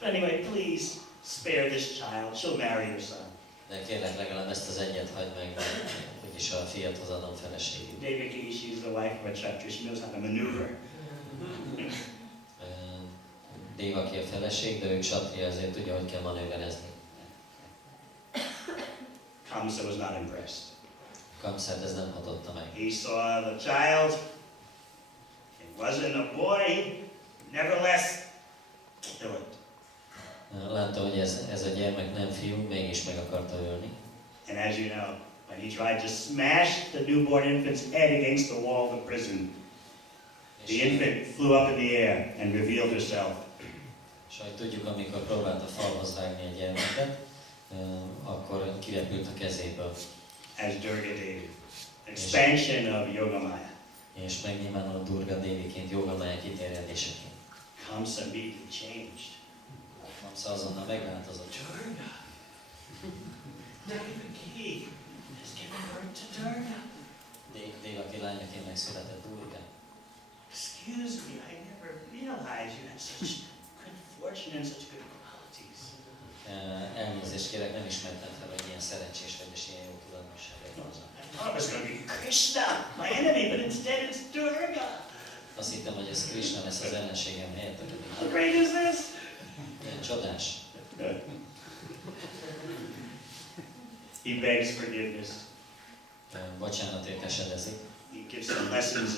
But anyway, please spare this child. She'll marry your son. De kérlek, legalább ezt az egyet hagyd meg, mert úgyis a fiathoz adom feleségül. David Key, she's the wife of a tractor. She knows how to maneuver. Déva ki a feleség, de ő ksatria, ezért tudja, hogy kell manőverezni. Kamsa was not impressed. Kamszát ez nem hatotta meg. He saw the child. It wasn't a boy. Nevertheless, kill it. Látta, hogy ez a gyermek nem fiú, mégis meg akarta ölni. And as you know, when he tried to smash the newborn infant's head against the wall of the prison, the infant flew up in the air and revealed herself. És ahogy tudjuk, amikor próbálta falhoz vágni a gyermeket, akkor kirepült a kezéből. As Durga Devi, expansion of Yogamaya. És megnyilvánul Durga Deviként, Yogamaya kiterjedéseként. Kamsa immediately changed. Kamsa azonnal megváltozott. Durga. David Key has given birth to Durga. Devaki lányaként megszületett Durga. Excuse me, I never realized you had such good fortune and such good qualities. Elnézést kérek, nem ismertem fel, hogy ilyen szerencsés vagy és ilyen jó tulajdonságok. I thought it was going to be Krishna, my enemy, but instead it's Durga. Azt hittem, hogy ez Krishna lesz az ellenségem helyett. How great is this? Ilyen csodás. He begs forgiveness. Bocsánatért esedezik. He gives some lessons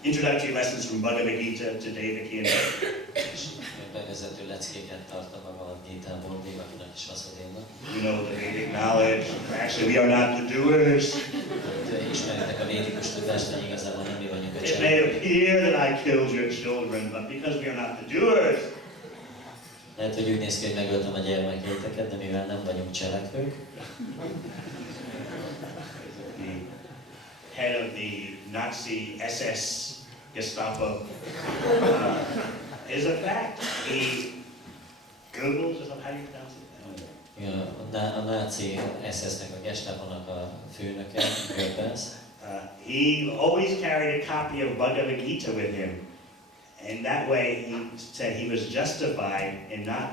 introductory lessons from Bhagavad Gita to Devaki and Bevezető leckéket tart a Bhagavad Gita-ból Devakinak és Vasudévnak. you know the Vedic knowledge. Actually, we are not the doers. Ismeritek a védikus tudást, hogy igazából nem mi vagyunk a It may cselekvők. appear that I killed your children, but because we are not the doers, Lehet, hogy úgy néz ki, hogy megöltem a gyermekeiteket, de mivel nem vagyunk cselekvők, the head of the Nazi SS Gestapo is a fact. He Googles, is that how you pronounce it? a náci SS-nek, a Gestaponak a főnöke, Goebbels, He always carried a copy of Bhagavad Gita with him. And that way he said he was justified in not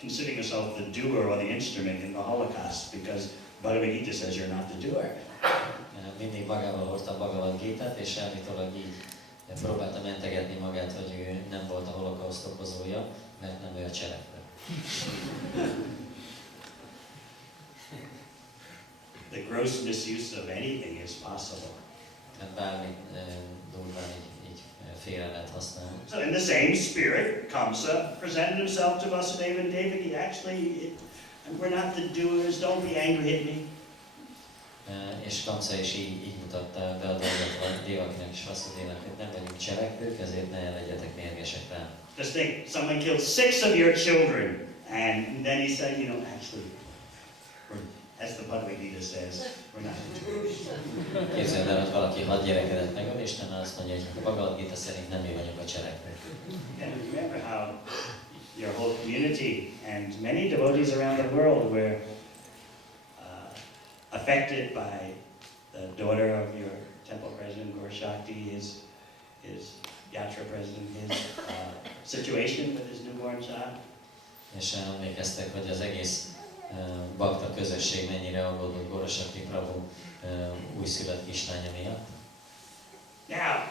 considering himself the doer or the instrument in the Holocaust because Bhagavad Gita says you're not the doer. mindig magával hordta a Bhagavad Gitát, és állítólag így próbálta mentegetni magát, hogy ő nem volt a holokauszt okozója, mert nem ő a cselekvő. The gross misuse of anything is possible. Tehát bármit durván így félre lehet használni. So in the same spirit, Kamsa presented himself to Vasudeva and Devaki. Actually, we're not the doers. Don't be angry at me. És Kamsa is így mutatta be a dolgot Devakinak és Vasudévnak, hogy nem vagyunk cselekvők, ezért ne legyetek mérgesek rá. Just think, someone killed 6 of your children, and then he said, you know, actually, as the Bhagavad Gita says, we're not the doers. Képzeld el, hogy valaki 6 gyerekedet megöl, és Isten azt mondja, hogy a Bhagavad Gita szerint nem mi vagyunk a cselekvők. And remember how your whole community and many devotees around the world were affected by the daughter of your temple president, Gaur Shakti, his yatra president, his situation with his newborn child. És emlékeztek, hogy az egész bakta közösség mennyire aggódott Gaur Shakti Prabhu újszülött kislánya miatt. Now,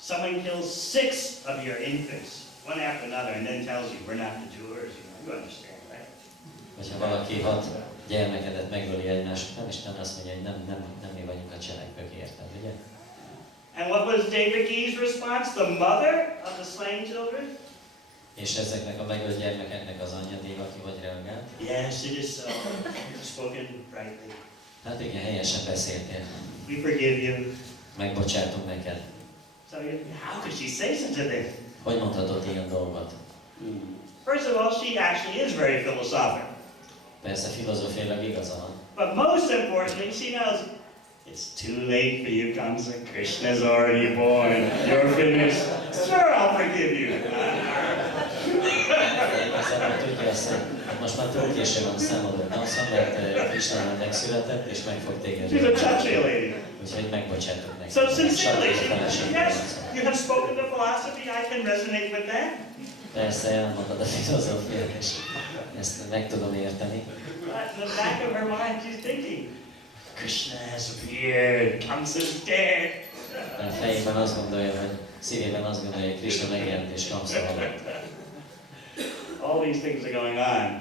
someone kills 6 of your infants, one after another, and then tells you, we're not the doers. You understand, right? Hogyha valaki 6 gyermekedet megöli egymás után, Isten azt mondja, hogy nem mi vagyunk a cselekvők, érted, ugye? And what was Devaki's response? The mother of the slain children? És ezeknek a megölt gyermekeknek az anyja Devaki hogy reagált? Yes, it is so. You've spoken rightly. Hát igen, helyesen beszéltél. We forgive you. Megbocsátunk neked. So how could she say such a thing? Hogy mondhatod ilyen dolgot? First of all, she actually is very philosophical. Persze filozófiailag igaza van. But most importantly, she knows it's too late for you, Kamsa. Krishna's already born. You're finished. Sure, I'll forgive you. Igazából tudja azt, hogy most már túl késő van számodra, Kamsa, mert Krishna megszületett, és meg fog téged. She's a Kshatriya lady. Úgyhogy megbocsátok neki. So sincerely, Kshatriya feleség yes, van. you have spoken the philosophy. I can resonate with that. Persze elmondod a filozófiát, és ezt meg tudom érteni. But in the back of her mind, she's thinking, Krishna has appeared, Kamsa's dead. De a fejében azt gondolja, hogy szívében azt gondolja, hogy Krishna megjelent és Kamsa halott. All these things are going on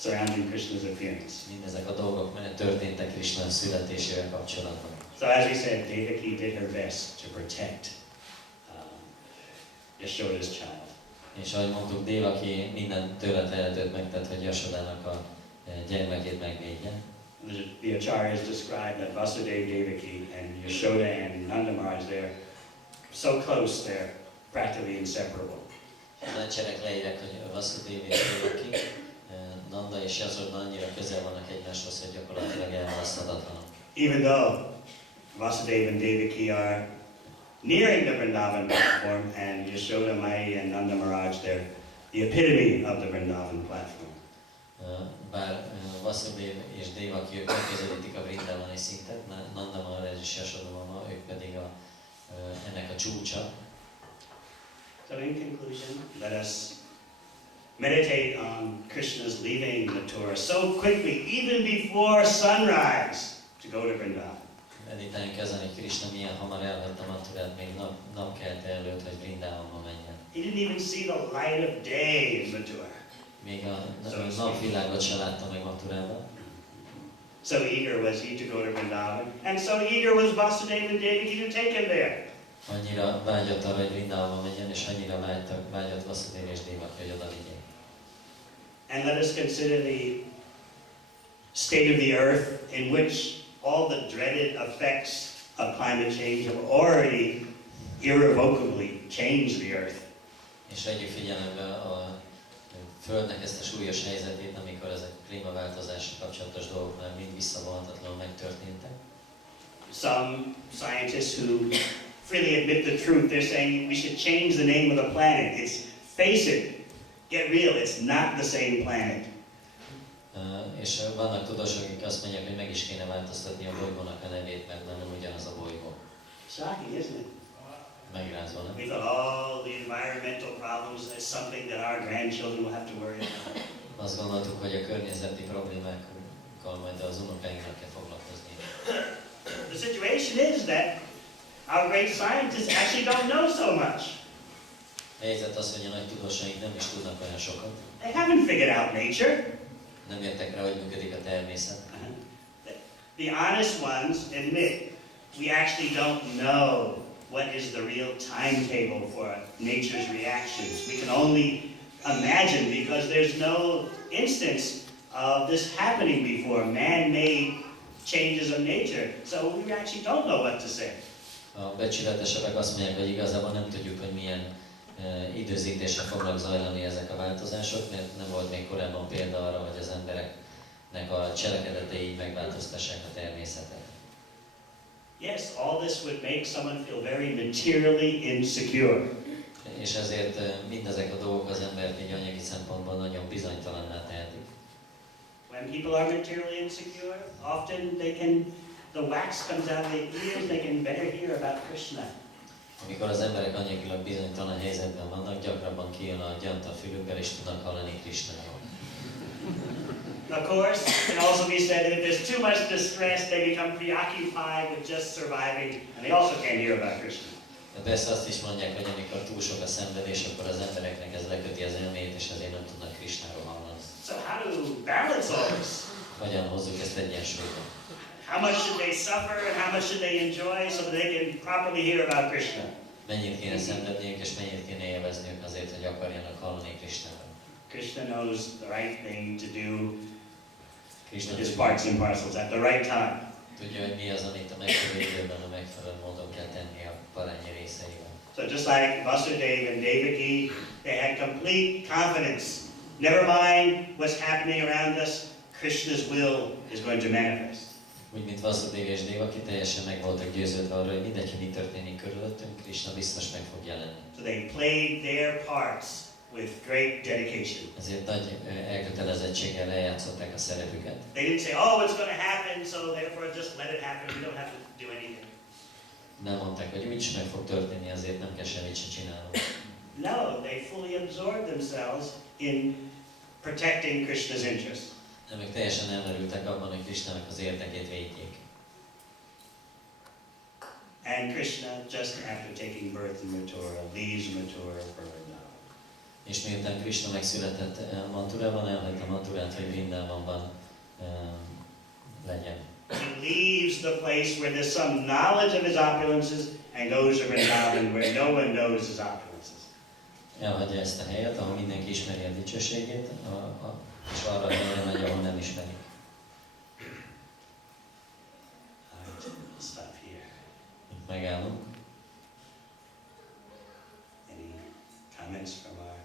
surrounding Krishna's appearance. Mindezek a dolgok történtek Krishna születésével kapcsolatban. So as we said, Devaki did her best to protect Yashoda's child. És ahogy mondtuk, Devaki minden tőle tehetőt megtett, hogy Yasodának a gyermekét megvédje. The acharyas describe that Vasudeva, Devaki, and Yashoda and Nanda Maharaj, they're so close, they're practically inseparable. A nagycserek leírják, hogy Vasudeva és Devaki, Nanda és Yashoda annyira közel vannak egymáshoz, hogy gyakorlatilag elválaszthatatlanok. Even though Vasudeva and Devaki are nearing the Vrindavan platform, and Yashoda, Mai, and Nanda Maharaj, they're the epitome of the Vrindavan platform. Bár Vasudeva és Devaki ők megközelítik a Vrindavani szintet, Nanda Maharaj és Yashoda Mama, ők pedig ennek a csúcsa. So in conclusion, let us meditate on Krishna's leaving Mathura so quickly, even before sunrise, to go to Vrindavan. Meditáljunk ezen, hogy Krishna milyen hamar elhagyta Mathurát, még napkelte előtt, hogy Vrindavanba menjen. He didn't even see the light of day in Mathura. Még a napvilágot sem látta meg Mathurában. So eager was he to go to Vrindavan, and so eager was Vasudeva and Devaki to take him there. Annyira vágyott arra, hogy Vrindavanba menjen, és annyira vágyott Vasudeva és Devaki, hogy oda vigyék. And let us consider the state of the earth in which all the dreaded effects of climate change have already irrevocably changed the earth. És vegyük figyelembe a Földnek ezt a súlyos helyzetét, amikor ezek a klímaváltozással kapcsolatos dolgok már mind visszavonhatatlanul megtörténtek. Some scientists who freely admit the truth, they're saying we should change the name of the planet. It's, face it, get real, it's not the same planet. És vannak tudósok, akik azt mondják, hogy meg is kéne változtatni a bolygónak a nevét, mert nem ugyanaz a bolygó. Shocking, isn't it? Megrázva, nem? We thought all the environmental problems is something that our grandchildren will have to worry about. Azt gondoltuk, hogy a környezeti problémákkal majd az unokáinknak kell foglalkozni. The situation is that our great scientists actually don't know so much. A helyzet az, hogy a nagy tudósaink nem is tudnak olyan sokat. They haven't figured out nature. Nem értek rá, hogy működik a természet. The honest ones admit we actually don't know what is the real timetable for nature's reactions. We can only imagine because there's no instance of this happening before, man-made changes of nature. So we actually don't know what to say. A becsületesebbek azt mondják, hogy igazából nem tudjuk, hogy milyen időzítéssel fognak zajlani ezek a változások, mert nem volt még korábban példa arra, hogy az embereknek a cselekedetei megváltoztassák a természetet. Yes, all this would make someone feel very materially insecure. És ezért mindezek a dolgok az embert így anyagi szempontból nagyon bizonytalanná tehetik. When people are materially insecure, often the wax comes out of their ears, they can better hear about Krishna. Amikor az emberek anyagilag bizonytalan helyzetben vannak, gyakrabban kijön a gyant a fülükből, és tudnak hallani Krishnáról. Of course, it can also be said that if there's too much distress, they become preoccupied with just surviving, and they also can't hear about Krishna. De persze azt is mondják, hogy amikor túl sok a szenvedés, akkor az embereknek ez leköti az elmét, és ezért nem tudnak Krishnáról hallani. So how to balance all this? Hogyan hozzuk ezt egyensúlyba? How much should they suffer and how much should they enjoy so that they can properly hear about Krishna? Mennyit kéne szenvedniük, és mennyit kéne élvezniük azért, hogy akarjanak hallani Krishnáról. Krishna knows the right thing to do, Krishna his parts and parcels at the right time. tudja, hogy mi az, amit a megfelelő időben, a megfelelő módon kell tenni a parányi részeivel. So just like Vasudeva and Devaki, they had complete confidence. Never mind what's happening around us, Krishna's will is going to manifest. Úgy, mint Vasudeva és Devaki, teljesen meg voltak győződve arra, hogy mindegy, hogy mi történik körülöttünk, Krishna biztos meg fog jelenni. So they played their parts with great dedication. Ezért nagy elkötelezettséggel eljátszották a szerepüket. They didn't say, oh, it's going to happen, so therefore just let it happen, we don't have to do anything. Nem mondták, hogy úgyis meg fog történni, azért nem kell semmit sem csinálnunk. No, they fully absorb themselves in protecting Krishna's interests. Nem, ők teljesen elmerültek abban, hogy Krishnának az érdekét védjék. And Krishna, just after taking birth in Mathura, leaves Mathura for Vrindavan. És miután Krishna megszületett Mathurában, elhagyta Mathurát, hogy Vrindavanban legyen. He leaves the place where there's some knowledge of his opulences and goes to Vrindavan where no one knows his opulences. Elhagyja ezt a helyet, ahol mindenki ismeri a dicsőségét, és arra a helyre megy, ahol nem ismerik. We'll stop here. Itt megállunk. Any comments from our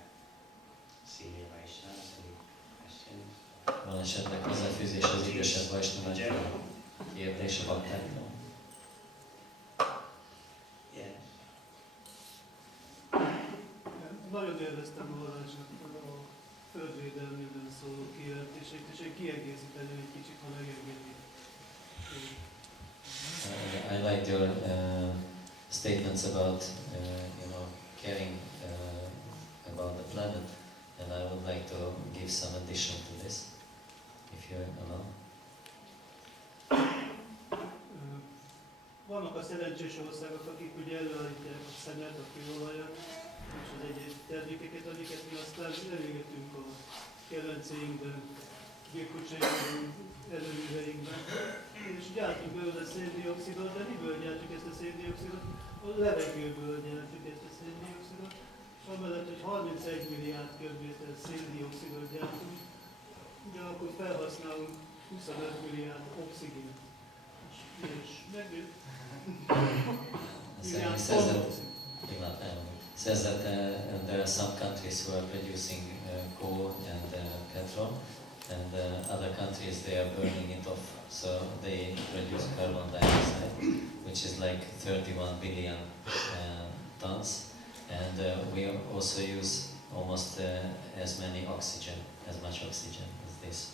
senior Vaishnavas? Any questions? Van esetleg hozzáfűzés az idősebb Vaishnavák kérdése baktákról? Yeah. Nagyon élveztem a földvédelmében szóló kijelentését, és én kiegészíteni egy kicsit, ha megengedi. I liked your statements about, caring about the planet, and I would like to give some addition to this, if you allow. Vannak a szerencsés országok, akik ugye előállítják a szenet, a kőolajat, és az egyéb termékeket, amiket mi aztán elégetünk a kemencéinkben, gépkocsiainkban, előműveinkben, és gyártunk belőle széndioxidot, de miből gyártjuk ezt a széndioxidot? A levegőből gyártjuk ezt a széndioxidot, és amellett, hogy 31 milliárd köbméter széndioxidot gyártunk, ugyanakkor felhasználunk 25 milliárd oxigént. És meg... Says that there are some countries who are producing coal and petrol, and other countries they are burning it off, so they produce carbon dioxide, which is like 31 billion tons, and we also use almost as much oxygen as this.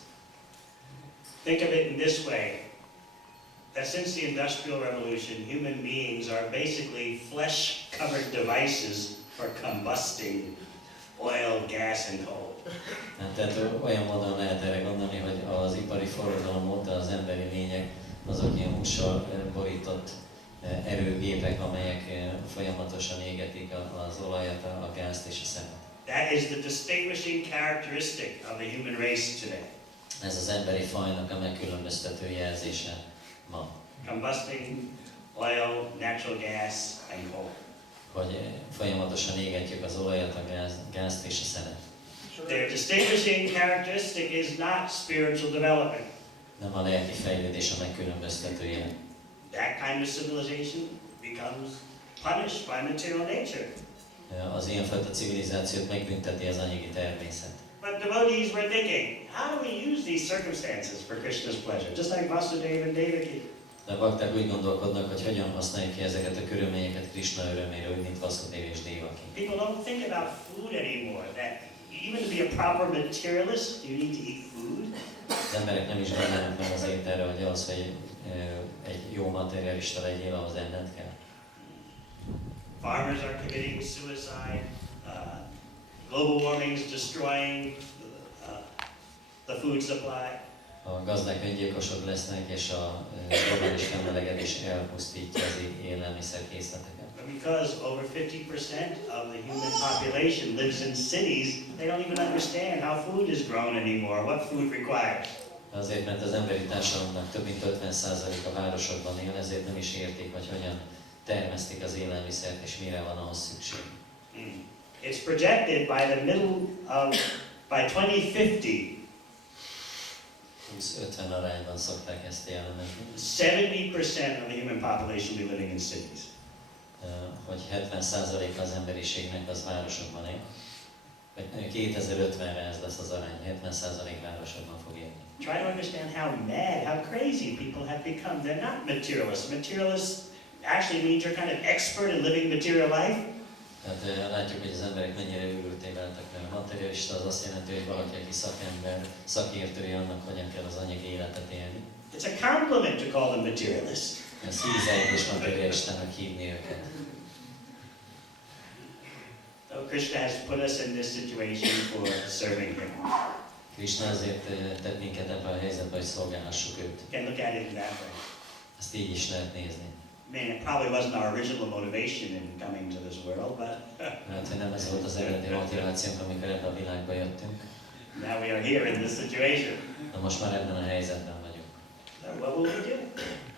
Think of it in this way, that since the Industrial Revolution, human beings are basically flesh-covered devices for combusting oil, gas, and coal. Tehát olyan módon lehet erre gondolni, hogy az ipari forradalom óta az emberi lények azok ilyen hússal borított erőgépek, amelyek folyamatosan égetik az olajat, a gázt és a szenet. That is the distinguishing characteristic of the human race today. Ez az emberi fajnak a megkülönböztető jelzése ma. Combusting oil, natural gas, and coal. Hogy folyamatosan égetjük az olajat, a gázt és a szenet. Their distinguishing characteristic is not spiritual development. Nem a lelki fejlődés a megkülönböztetője. That kind of civilization becomes punished by material nature. Az ilyenfajta civilizációt megbünteti az anyagi természet. But devotees were thinking, how do we use these circumstances for Krishna's pleasure? Just like Vasudeva and Devaki. De a bakták úgy gondolkodnak, hogy hogyan használjuk ki ezeket a körülményeket Krishna örömére, úgy mint Vasudeva és Devaki. People don't think about food anymore. That even to be a proper materialist, you need to eat food. Az emberek nem is gondolnak meg az ételre, hogy az, hogy egy jó materialista legyél, ahhoz enned kell. Farmers are committing suicide. Global warming is destroying the food supply. A gazdák öngyilkosok lesznek, és a globális felmelegedés elpusztítja az élelmiszerkészleteket. Because over 50% of the human population lives in cities, they don't even understand how food is grown anymore, what food requires. Azért, mert az emberi társadalomnak több mint 50% a városokban él, ezért nem is értik, hogy hogyan termesztik az élelmiszert, és mire van ahhoz szükség. It's projected by the middle of, by 2050, 20-50 arányban szokták ezt jellemezni, 70% of the human population will be living in cities. hogy 70% az emberiségnek az városokban él. 2050-re ez lesz az arány, 70% városokban fog élni. Try to understand how mad, how crazy people have become. They're not materialists. Materialists actually means you're kind of expert in living material life. Tehát látjuk, hogy az emberek mennyire őrülté váltak meg. A materialista az azt jelenti, hogy valaki, aki szakember, szakértője annak, hogyan kell az anyagi életet élni. It's a compliment to call them materialists. Ez hízelés materialistának hívni őket. So Krishna has put us in this situation for serving him. Krishna azért tett minket ebben a helyzetben, hogy szolgálhassuk őt. You can look at it in that way. Ezt így is lehet nézni. I mean, it probably wasn't our original motivation in coming to this world, but Mert hogy nem ez volt az eredeti motivációnk, amikor ebbe a világba jöttünk. now we are here in this situation. De most már ebben a helyzetben vagyunk. So what will we do?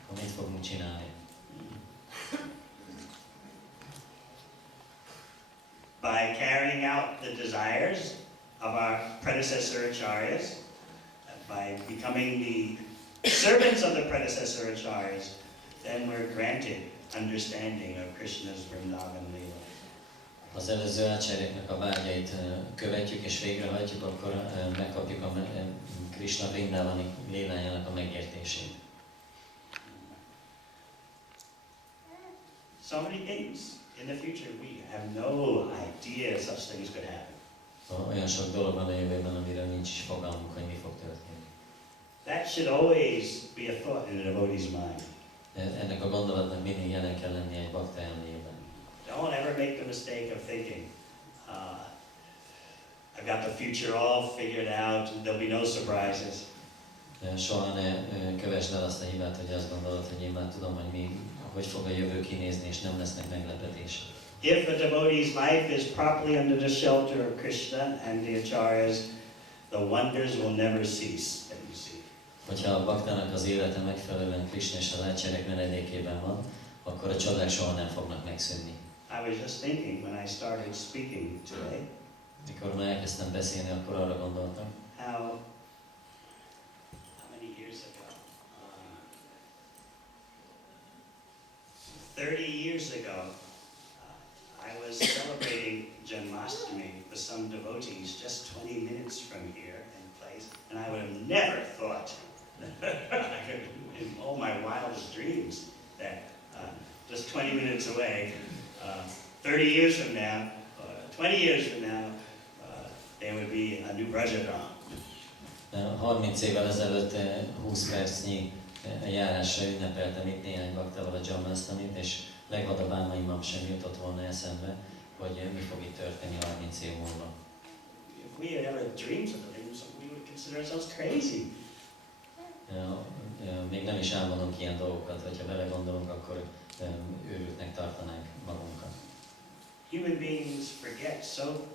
Akkor mit fogunk csinálni? By carrying out the desires of our predecessor acharyas, by becoming the servants of the predecessor acharyas, then we're granted understanding of Krishna's Vrindavan Leela. Az előző ácsáreknek a vágyait követjük és végrehajtjuk, akkor megkapjuk a Krishna Vrindavani lélájának a megértését. So many things in the future we have no idea such things could happen. Olyan sok dolog van a jövőben, amiről nincs is fogalmunk, hogy mi fog történni. That should always be a thought in a devotee's mind. Ennek a gondolatnak mindig jelen kell lennie egy bakta elméjében. Don't ever make the mistake of thinking, I've got the future all figured out, there'll be no surprises. Soha ne kövesd el azt a hibát, hogy azt gondolod, hogy én már tudom, hogy fog a jövő kinézni, és nem lesznek meglepetések. If a devotee's life is properly under the shelter of Krishna and the acharyas, the wonders will never cease that you see. Hogyha a baktának az élete megfelelően Krishna és az ácserek menedékében van, akkor a csodák soha nem fognak megszűnni. I was just thinking when I started speaking today, Mikor már elkezdtem beszélni, akkor arra gondoltam, how many years ago? 30 years ago, I was celebrating Janmashtami with some devotees just 20 minutes from here in place, and I would have never thought, in all my wildest dreams, that just 20 minutes away, 30 years from now, 20 years from now, there would be a new Brajadam. 30 évvel ezelőtt 20 percnyi járásra ünnepeltem itt néhány baktával a Janmashtami-t, és legvadabb álmaimban sem jutott volna eszembe, hogy mi fog itt történni 30 év múlva. If we had ever dreamed of things, we would consider ourselves crazy. Még nem is álmodunk ilyen dolgokat, hogyha belegondolunk, akkor őrültnek tartanánk magunkat. Human beings forget so